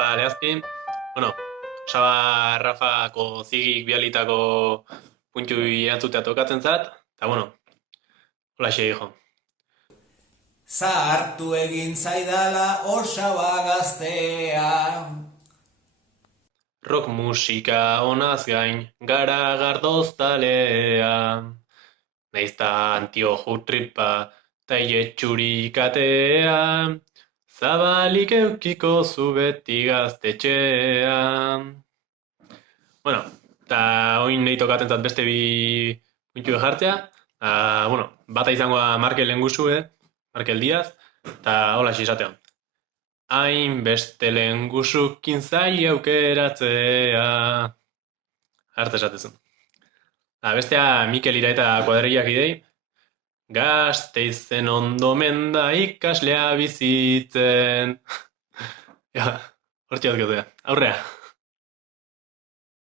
Apa, Lehazpi, bueno, Saba Rafako zigik bialitako puntu erantzutea tokatzen zat, eta bueno, holaxe dijo. Zahartu egin zaidala osaba gaztea. Rock musika honaz gain, gara gardoztalea. Naizta antioju tripa, ta txurikatea. Zabalik eukiko zu beti gaztetxea. Bueno, eta oin nahi tokatzen zat beste bi puntu jartzea. Bueno, bata izango da Markel Lengusue, Markel Diaz, eta hola izatean. Hain beste lengusukin zaili aukeratzea. Arte esatezu. Bestea Mikel Iraeta kuadrillak idei. Gazteizen ondo menda ikaslea bizitzen. Ja, hortxe aurrea.